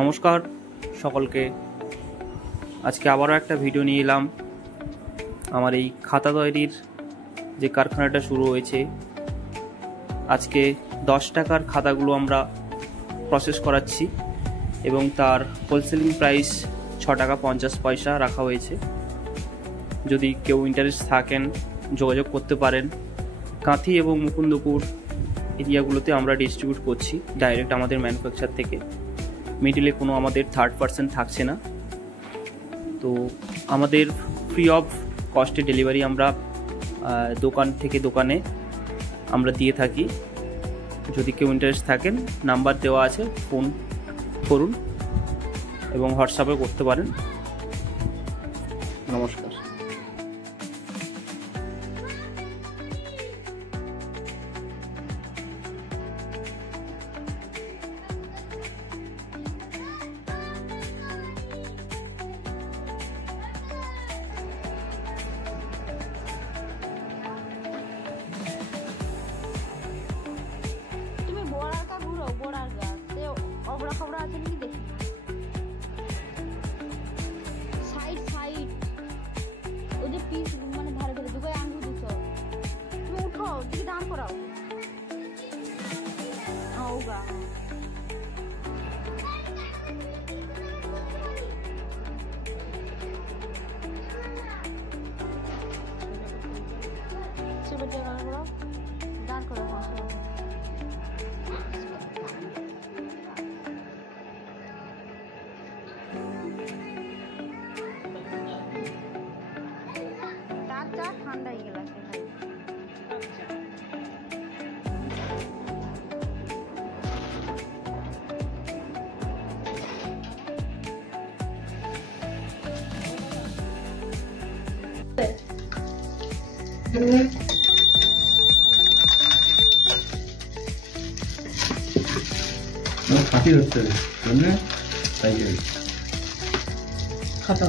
নমস্কার সকলকে। আজকে আবারও একটা ভিডিও নিয়ে এলাম। আমার এই খাতা তৈরির যে কারখানাটা শুরু হয়েছে, আজকে 10 টাকার খাতাগুলো আমরা প্রসেস করাচ্ছি এবং তার হোলসেলিং প্রাইস 6 টাকা 50 পয়সা রাখা হয়েছে। যদি কেউ ইন্টারেস্ট থাকেন যোগাযোগ করতে পারেন। কাঁথি এবং মুকুন্দপুর এরিয়াগুলোতে আমরা ডিস্ট্রিবিউট করছি ডাইরেক্ট আমাদের ম্যানুফ্যাকচার থেকে। মিডিলে কোনো আমাদের থার্ড পার্সন থাকছে না। তো আমাদের ফ্রি অফ কস্টে ডেলিভারি আমরা দোকান থেকে দোকানে আমরা দিয়ে থাকি। যদি কেউ ইন্টারেস্ট থাকেন নাম্বার দেওয়া আছে, ফোন করুন এবং হোয়াটসঅ্যাপে করতে পারেন। নমস্কার। খবরা আছে নাকি দেখি। সাইড সাইড ওই যে পিস মানে ধারে ধারে দুটো আঙ্গুর দিছ, তুমি উঠো দিকে দাঁড় করাও। হোগা সব জায়গা করো, দাঁড় করো। ঠান্ডা হয়ে গেল ফাটি হচ্ছে তাই খাতা